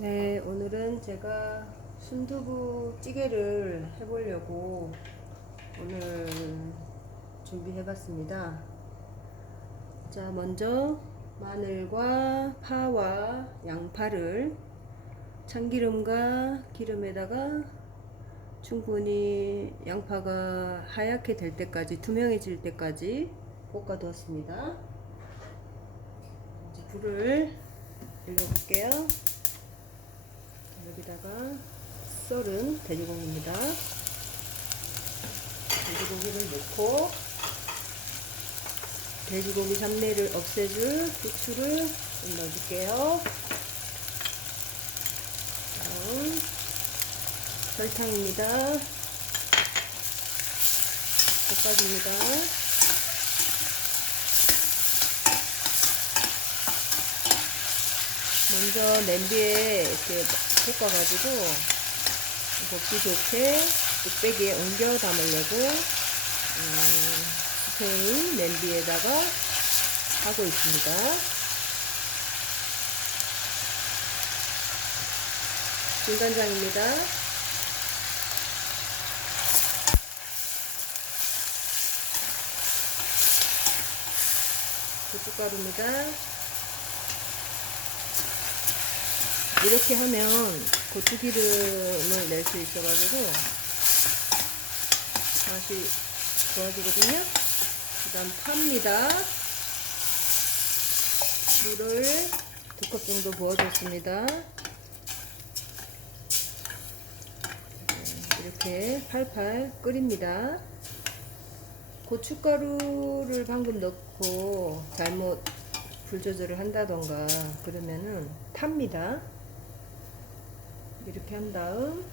네, 오늘은 제가 순두부 찌개를 해보려고 오늘 준비해봤습니다. 자, 먼저 마늘과 파와 양파를 참기름과 기름에다가 충분히 양파가 하얗게 될 때까지 투명해질 때까지 볶아두었습니다. 이제 불을 올려볼게요. 여기다가 썰은 돼지고기입니다. 돼지고기를 넣고 돼지고기 잡내를 없애줄 후추를 좀 넣어줄게요. 다음 설탕입니다. 볶아줍니다. 먼저 냄비에 이렇게 볶아가지고 먹기 좋게 뚝배기에 옮겨 담으려고 음, 스페인 냄비에다가 하고 있습니다. 중간장입니다. 고춧가루입니다. 이렇게 하면 고추기름을 낼 수 있어가지고 맛이 좋아지거든요. 그 다음 파입니다. 물을 두 컵 정도 부어줬습니다. 이렇게 팔팔 끓입니다. 고춧가루를 방금 넣고 잘못 불 조절을 한다던가 그러면은 탑니다. 이렇게 한 다음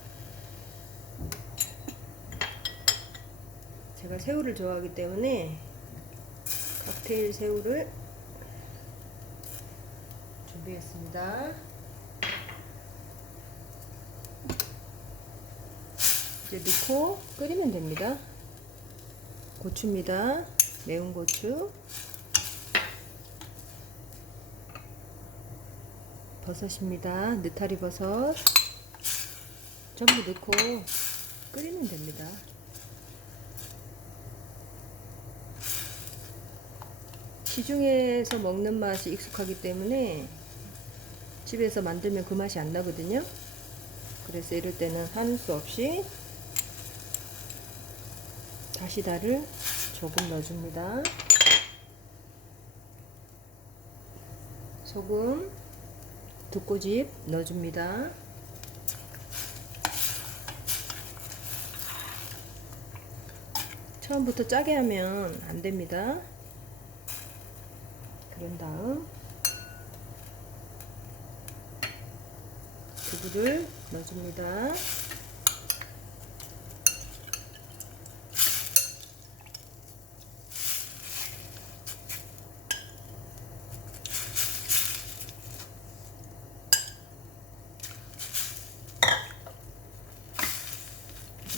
제가 새우를 좋아하기 때문에 칵테일 새우를 준비했습니다. 이제 넣고 끓이면 됩니다. 고추입니다. 매운 고추. 버섯입니다. 느타리 버섯. 전부 넣고 끓이면 됩니다. 시중에서 먹는 맛이 익숙하기 때문에 집에서 만들면 그 맛이 안 나거든요. 그래서 이럴 때는 하는 수 없이 다시다를 조금 넣어줍니다. 소금 두 꼬집 넣어줍니다. 처음부터 짜게 하면 안 됩니다. 그런 다음 두부를 넣어줍니다.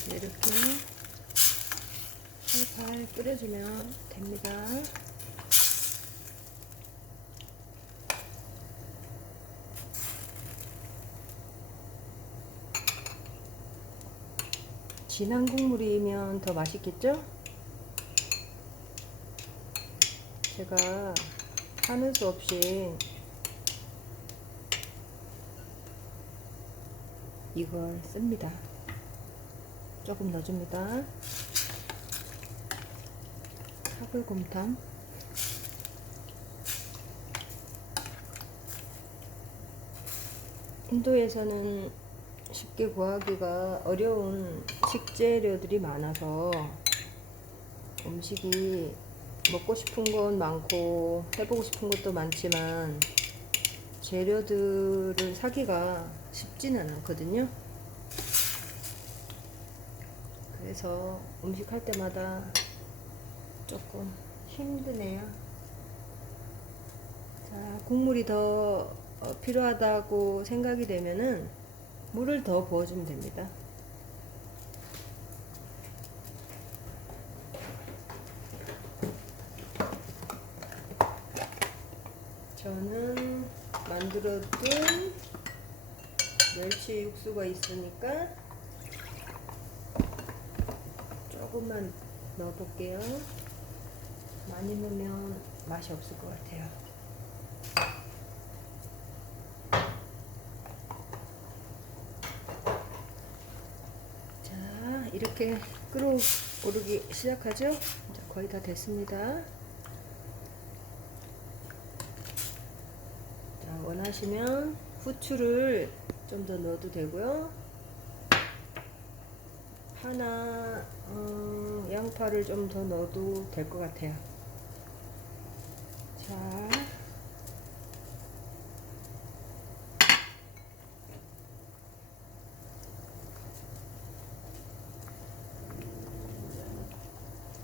이렇게 살살 끓여주면 됩니다. 진한 국물이면 더 맛있겠죠? 제가 하는 수 없이 이걸 씁니다. 조금 넣어줍니다. 사골곰탕 인도에서는 쉽게 구하기가 어려운 식재료들이 많아서 음식이 먹고 싶은 건 많고 해보고 싶은 것도 많지만 재료들을 사기가 쉽지는 않거든요. 그래서 음식 할 때마다 조금 힘드네요. 자, 국물이 더 어, 필요하다고 생각이 되면은 물을 더 부어주면 됩니다. 저는 만들어둔 멸치 육수가 있으니까 조금만 넣어볼게요. 많이 넣으면 맛이 없을 것 같아요. 자, 이렇게 끓어오르기 시작하죠? 이제 거의 다 됐습니다. 자, 원하시면 후추를 좀 더 넣어도 되고요. 하나, 어, 양파를 좀 더 넣어도 될 것 같아요. 자,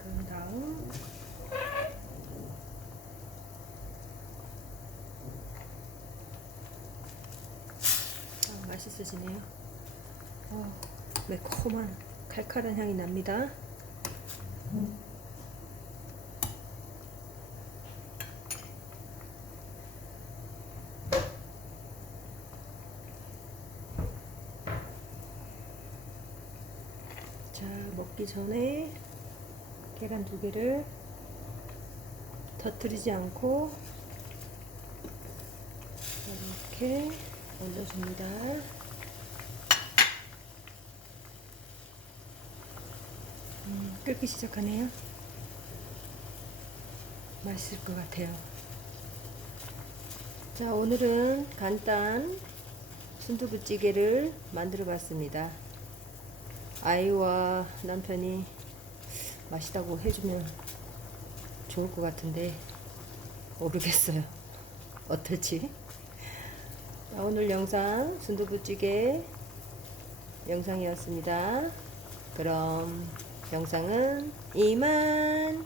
그런 다음 아, 맛있어지네요. 어, 매콤한 칼칼한 향이 납니다. 자, 먹기 전에 계란 두 개를 터뜨리지 않고 이렇게 올려줍니다. 음, 끓기 시작하네요. 맛있을 것 같아요. 자, 오늘은 간단 순두부찌개를 만들어 봤습니다. 아이와 남편이 맛있다고 해주면 좋을 것 같은데 모르겠어요. 어떨지. 자, 오늘 영상 순두부찌개 영상이었습니다. 그럼 영상은 이만